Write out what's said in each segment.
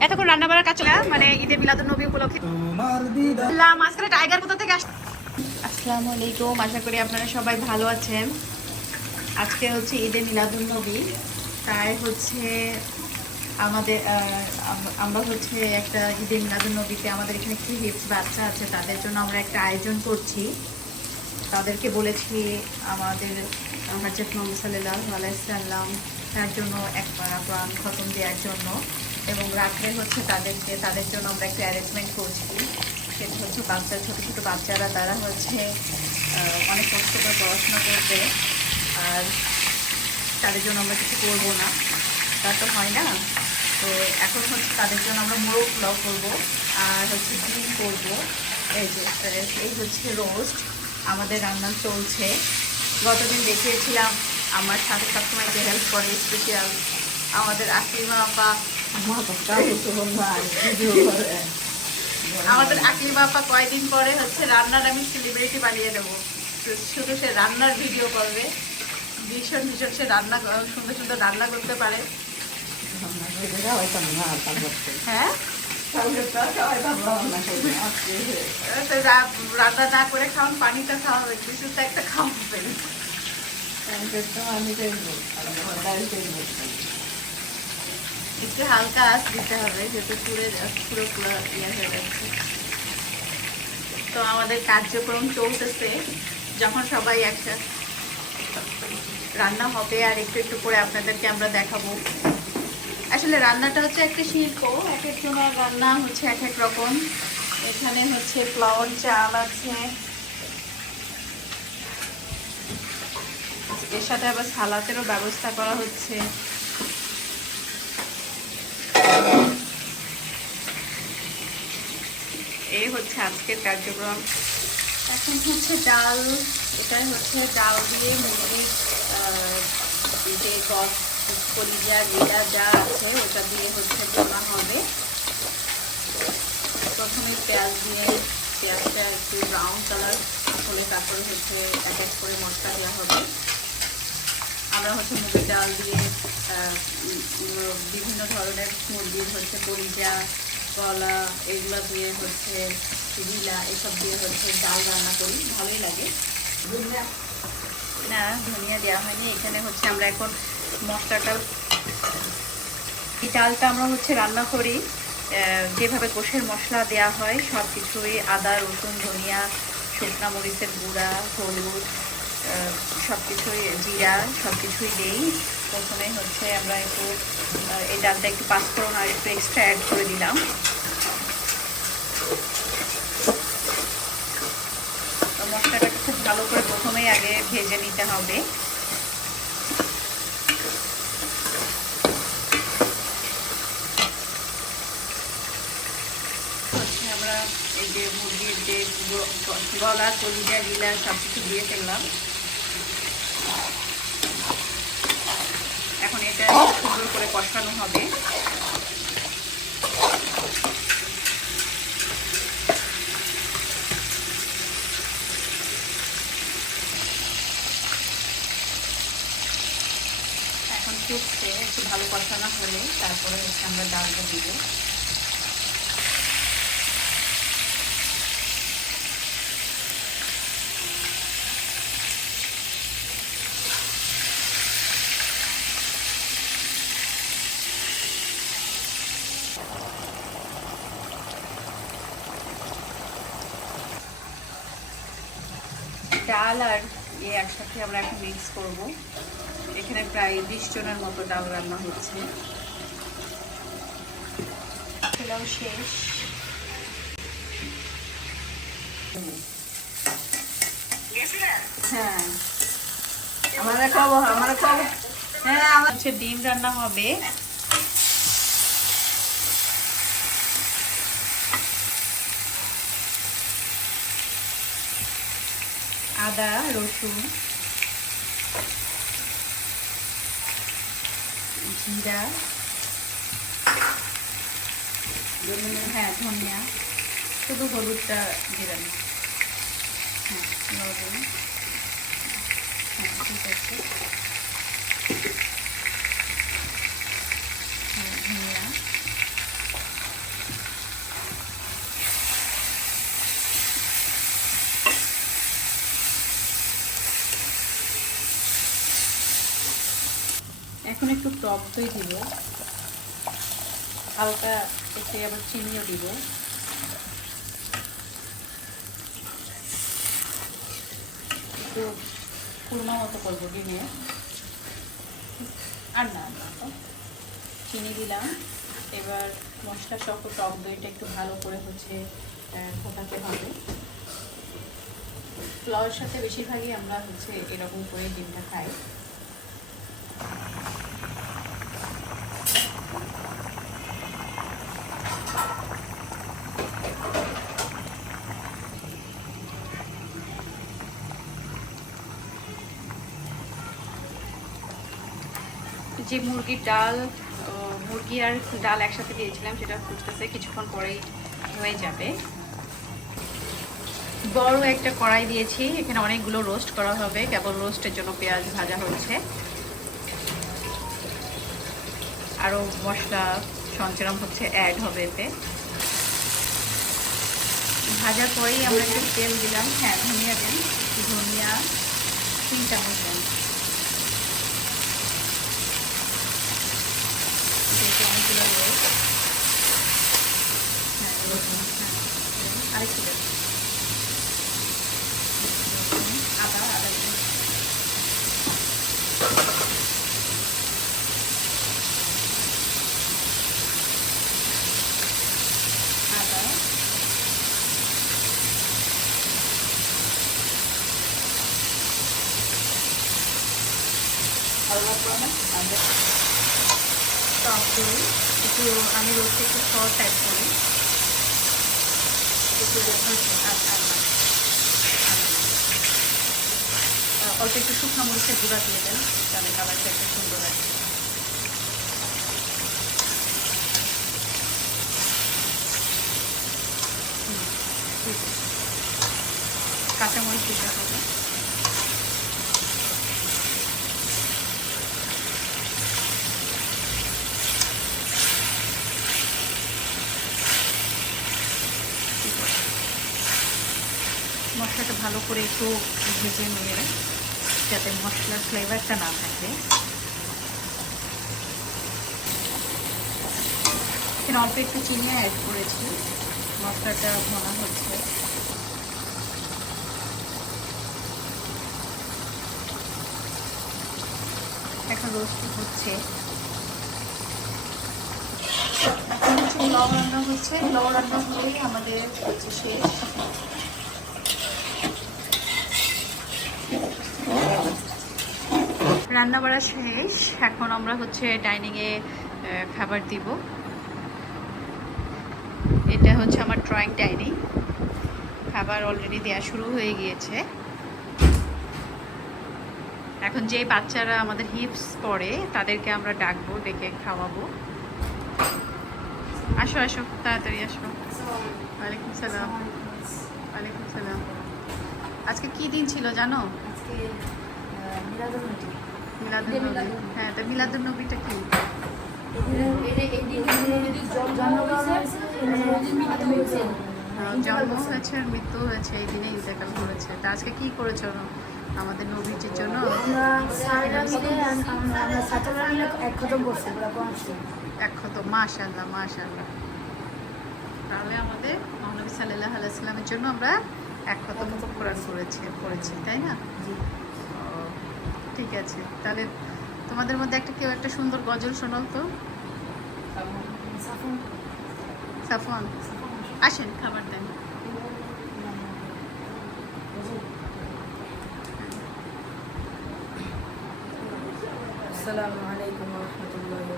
এতক্ষণ রান্না বাড়ার কাজ চলে মানে ঈদে নবী উপলক্ষে। মাঝখানে টাইগার কোথা থেকে আসছে আসসালামু আলাইকুম আশা করি আপনারা সবাই ভালো আছেন। আজকে হচ্ছে ঈদে মিলাদুন নবী। তাই হচ্ছে আমাদের আহ, আমরা হচ্ছে একটা ঈদে মিলাদুন নবীতে আমাদের এখানে একটি হিপস বাচ্চা আছে তাদের জন্য আমরা একটা আয়োজন করছি। তাদেরকে বলেছি আমাদের হজরত মোহাম্মদ সাল্লাহ আলাইসাল্লাম তার জন্য, এক কোরআন খতম দেওয়ার জন্য এবং রাত্রে হচ্ছে তাদেরকে, তাদের জন্য আমরা একটা অ্যারেঞ্জমেন্ট করছি। সেটা হচ্ছে বাচ্চা, ছোটো ছোটো বাচ্চারা, তারা হচ্ছে অনেক কষ্ট করে পড়াশোনা করবে আর তাদের জন্য আমরা কিছু করব না। তা তো হয় না। তো এখন হচ্ছে তাদের জন্য আমরা মোরগ পোলাও করব আর হচ্ছে ডিম করব। এই যে এই হচ্ছে রোস্ট আমাদের রান্না চলছে। গতদিন দেখিয়েছিলাম আমার সাথে সবসময় যে হেল্প করে স্পেশাল আমাদের আকিমা আপা আমাদের আকিমা আপা কয়দিন পরে হচ্ছে রান্নার আমি সেলিব্রিটি বানিয়ে দেবো। শুধু সে রান্নার ভিডিও করবে। ভীষণ ভীষণ সে রান্না, সুন্দর সুন্দর রান্না করতে পারে। হ্যাঁ? রান্না না করে খাওয়ান, পানিটা খাওয়াবে কিছু তো একটা একটু হালকা আঁচ দিতে হবে যেহেতু পুরে পুরো পুরো ইয়ে হয়ে যাচ্ছে। তো আমাদের কার্যক্রম চলতেছে যখন সবাই একসাথে রান্না হবে আর একটু একটু করে আপনাদেরকে আমরা দেখাবো। আসলে রান্নাটা হচ্ছে একটা শিল্প এক একজনের রান্না হচ্ছে এক এক রকম। এখানে হচ্ছে ফ্লাওয়ার চাল আছে সাথে আবার সালাতেরও ব্যবস্থা করা হচ্ছে। এই হচ্ছে আজকের কার্যক্রম। এখন হচ্ছে ডাল, এটাই হচ্ছে ডাল দিয়ে মুরগির যে কলিজা গিলা যা আছে, ওটা দিয়ে হচ্ছে বোনা হবে। প্রথমে পেঁয়াজ দিয়ে, পেঁয়াজটা একটু ব্রাউন কালার হলে তারপরে হচ্ছে এক এক করে মশলা দেওয়া হবে। আমরা হচ্ছে মুগের ডাল দিয়ে বিভিন্ন ধরনের মুরগির হচ্ছে কলিজা কলা এগুলো দিয়ে হচ্ছে রিলা এসব দিয়ে হচ্ছে ডাল রান্না করি ভালোই লাগে। ধনিয়া? না ধনিয়া দেওয়া হয়নি এখানে হচ্ছে আমরা এখন মশলাটা এই ডালটা আমরা হচ্ছে রান্না করি যেভাবে কোষের মশলা দেওয়া হয় সব কিছুই আদা রসুন ধনিয়া শুকনা মরিচের গুঁড়া হলুদ সব কিছুই জিরা সব কিছুই দিই। প্রথমে হচ্ছে আমরা একটু এই ডালটা একটু পাঁচফোড়ন আর একটু এক্সট্রা অ্যাড করে দিলাম। মশলাটাকে খুব ভালো করে প্রথমেই আগে ভেজে নিতে হবে। আমরা এই যে মুরগির যে গলা কলিজা গিলা সব কিছু দিয়ে ফেললাম এখন এটা সুন্দর করে কষানো হবে। এখন ফুটছে একটু ভালো কষানো হলে তারপরে হচ্ছে আমরা ডালটা দিব ডাল আর ইয়ে একসাথে আমরা এখন মিক্স করব। এখানে প্রায় বিশ জনের মতো ডাল রান্না হচ্ছে। পোলাও শেষ। হ্যাঁ। আমার খাব আমার খাব। হ্যাঁ আমার হচ্ছে ডিম রান্না হবে। আদা রসুন জিরা হ্যাঁ ধনিয়া শুধু হলুদটা দিলাম হ্যাঁ লবণ হ্যাঁ ঠিক আছে এখন একটু টক দই দিব। হালকা একটু আবার চিনিও দিব। একটু কুরমা মতো করব ডিমে। আর না চিনি দিলাম। এবার মশলা সহ টক দইটা একটু ভালো করে হচ্ছে ফোটাতে হবে। পোলাওয়ের সাথে বেশিরভাগই আমরা হচ্ছে এরকম করে ডিমটা খাই। যে মুরগির ডাল মুরগি আর ডাল একসাথে দিয়েছিলাম, সেটা ফুটতেছে, কিছুক্ষণ পরেই হয়ে যাবে। বড় একটা কড়াই দিয়েছি, এখানে অনেকগুলো রোস্ট করা হবে, কেবল রোস্টের জন্য পেঁয়াজ ভাজা হচ্ছে আরও মশলা সঞ্চালন হচ্ছে অ্যাড হবে এতে। ভাজার পরেই আমরা একটু তেল দিলাম। হ্যাঁ ধনিয়া দিন ধনিয়া, তিন চামচ দেন যেহেতু অনেকগুলো রয়েছে হ্যাঁ এরকম, হ্যাঁ, দেন। আরেকটু দেন আদা আদা দিন আদা টক দই একটু আমি রোজটা একটু শর্ট টাইপ করি একটু আচ্ছা আচ্ছা অল্প একটু শুকনো মরিচের গুঁড়া দিয়ে দেন তাহলে কালারটা একটু সুন্দর আছে। কাঁচামরিচ দিতে হবে ভালো করে একটু ভেজে নিয়ে যাতে মশলার ফ্লেভারটা না থাকে। এখানে অল্প একটু চিনি অ্যাড করেছি, মশলাটা মনে হচ্ছে। এখন রোস্ট হচ্ছে। এখন হচ্ছে রান্না হচ্ছে। লাউ রান্না হলেই আমাদের হচ্ছে শেষ। রান্না বাড়া শেষ। এখন আমরা হচ্ছে ডাইনিংয়ে খাবার দিব। এটা হচ্ছে আমার ড্রয়িং ডাইনিং খাবার অলরেডি দেওয়া শুরু হয়ে গিয়েছে। এখন যে বাচ্চারা আমাদের হিপস পড়ে, তাদেরকে আমরা ডাকবো, ডেকে খাওয়াবো। আসো আসো, তাড়াতাড়ি আসো। ওয়ালাইকুম সালাম। ওয়ালাইকুম সালাম। আজকে কি দিন ছিল জানো? আজকে হ্যাঁ তো মিলাদুল নবীটা কি? জন্ম হয়েছে আর মৃত্যু হয়েছে এই দিনে ইন্তেকাল করেছে। তা আজকে কি করেছ আমাদের নবীজির জন্য? এক। মাশাল্লাহ মাশাল্লাহ তাহলে আমাদের মহানবী সাল্লাহ জন্য আমরা এক কত কোরআন করেছি। পড়েছি তাই না? ঠিক আছে। তাহলে তোমাদের মধ্যে একটা কেউ একটা সুন্দর গজল শোনাও তো। সাফন আসেন খাবার দেন। আসসালামু আলাইকুম রাহমাতুল্লাহি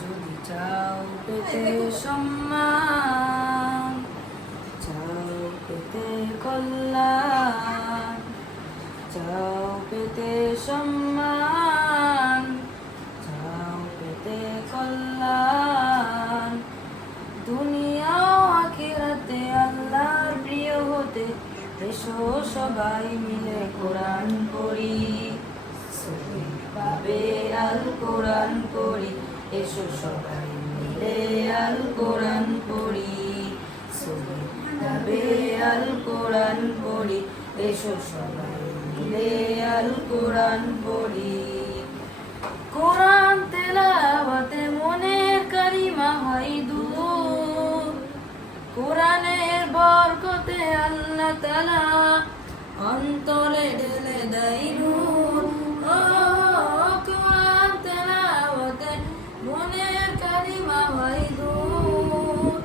যদি চাও পেতে সম্মান চাও পেতে কল্যাণ চাও পেতে সম্মান চাও পেতে কল্যাণ। দুনিয়া আখিরাতে আল্লাহর প্রিয় হতে এসো সবাই মিলে কোরআন পড়ি ভাবে আল কোরআন পড়ি, এসো সবাই মিলে আল কোরআন পড়ি ভাবে আল কোরআন পড়ি, এসো সবাই মিলে আল কোরআন পড়ি। কোরআন তেলাওয়াতে মনের কারিমা হয় দূর। কোরআনের বরকতে আল্লাহ তালা অন্তরে ঢেলে দেয় নূর। ও কোরআন তেলাওয়াতে মনের কারিমা হয় দূর।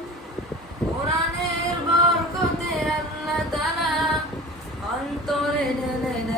কোরআনের বরকতে আল্লাহ তালা অন্তরে ঢেলে দেয়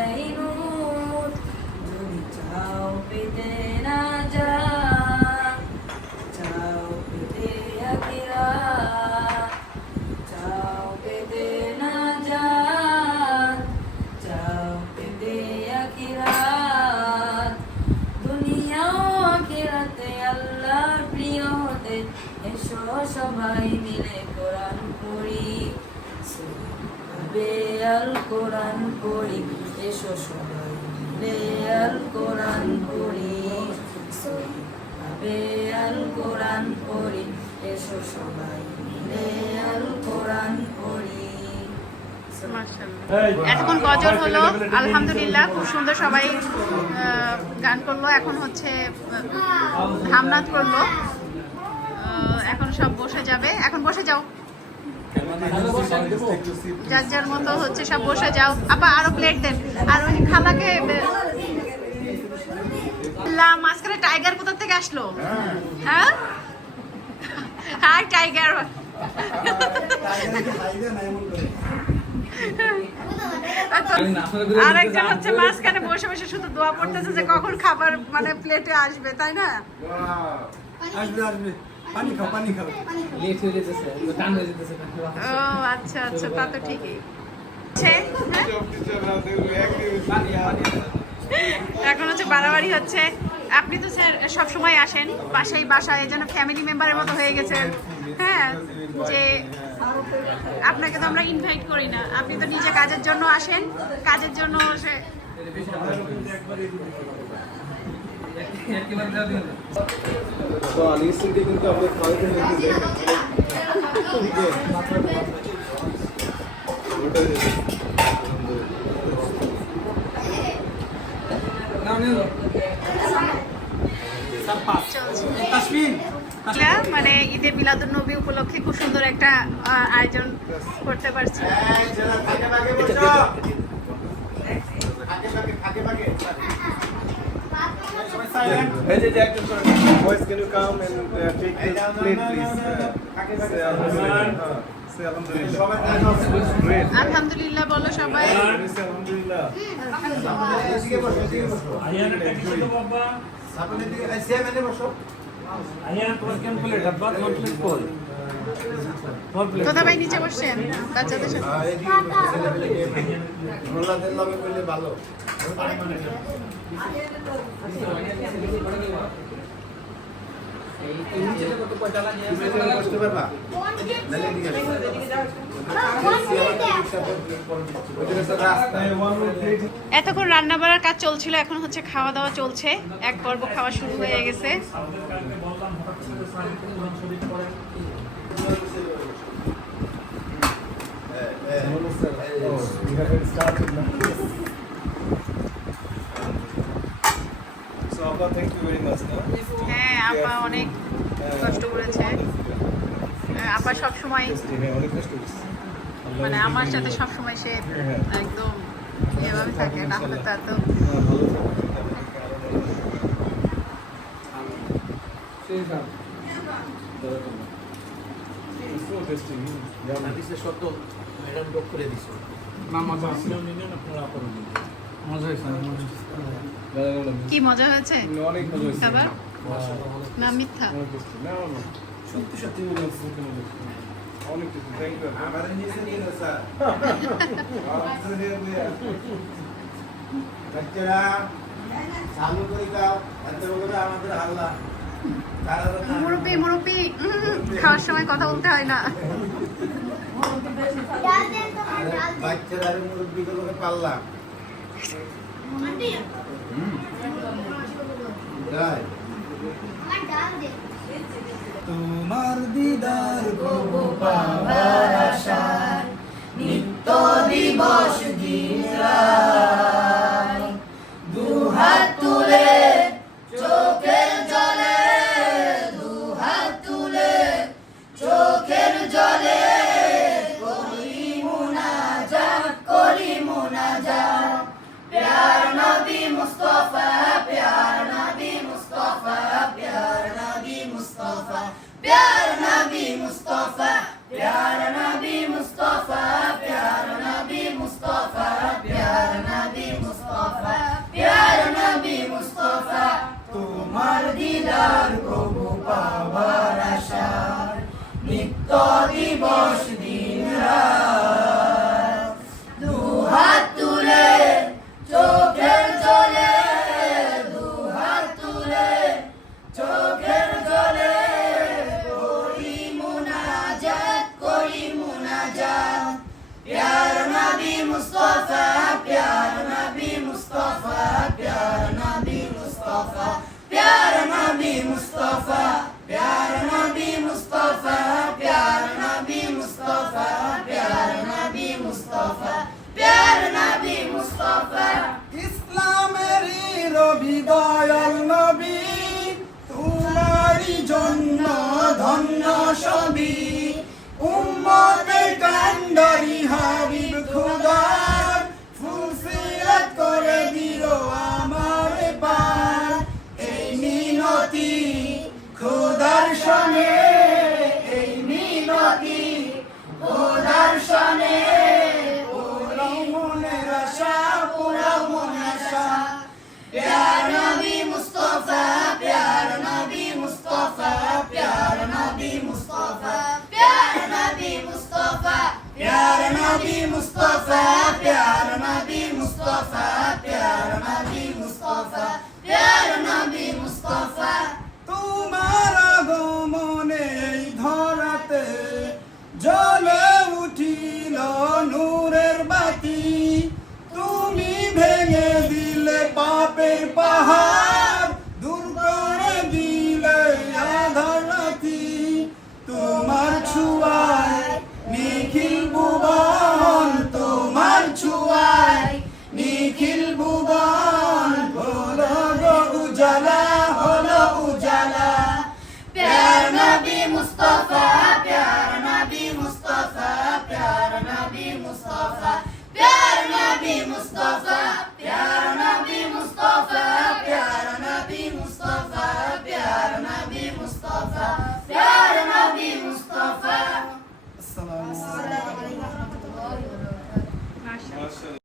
এখন গজল হলো, আলহামদুলিল্লাহ, খুব সুন্দর সবাই গান করল। এখন হচ্ছে হামনাদ করল। এখন সব বসে যাবে। এখন বসে যাও। যার যার মতো হচ্ছে সব বসে যাও। আপা, আরও প্লেট দেন। আর ওই খালাকে মাঝখানে টাইগার কোথা থেকে আসলো? হ্যাঁ? হাই টাইগার আরেকজন হচ্ছে মাঝখানে বসে বসে শুধু দোয়া পড়তেছে যে কখন খাবার মানে প্লেটে আসবে তাই না? আসবে আসবে। পানি খাও পানি খাও। লেট হয়ে যেতেছে টান হয়ে যেতেছে ও আচ্ছা আচ্ছা তা তো ঠিকই। হ্যাঁ? এখন হচ্ছে বাড়াবাড়ি হচ্ছে। আপনি তো স্যার সবসময় আসেন বাসায় বাসায় যেন ফ্যামিলি মেম্বারের মতো হয়ে গেছেন। হ্যাঁ যে আপনাকে তো আমরা ইনভাইট করি না। আপনি তো নিজে কাজের জন্য আসেন। কাজের জন্য সে মানে ঈদে মিলাদুন নবী উপলক্ষে খুব সুন্দর একটা আয়োজন করতে পারছি। আলহামদুলিল্লাহ বলো সবাই। আলহামদুলিল্লাহ ভাই নিচে বসছেন বাচ্চাদের সাথে ভালো। এতক্ষণ রান্না বাড়ার কাজ চলছিল এখন হচ্ছে খাওয়া দাওয়া চলছে। এক পর্ব খাওয়া শুরু হয়ে গেছে। হ্যাঁ আপা অনেক কষ্ট করেছে হ্যাঁ, আপা সব সময় অনেক কষ্ট করছি। মানে আমার সাথে সব সময় সে একদম এভাবে থাকে না হলে তো এত হ্যাঁ, আছে কি মজা হয়েছে অনেক মজা হয়েছে। না মিথ্যা. বাচ্চারা চালু করে দাও এত বলে আমাদের হাল্লা তারা তো না- মুরব্বি মুরব্বি খাওয়ার সময় কথা বলতে হয় না। তোমার দিদার তবু পাবার নিত্য দিবস দিন রাত বিদায় নবী তোমারি জন্য ধন্য সবি উম্মতে কান্ডারি হাবিব খুদার ফুলসিরাত করে দিও আমার পার। এই মিনতি খুদার সনে এই মিনতি খুদার সনে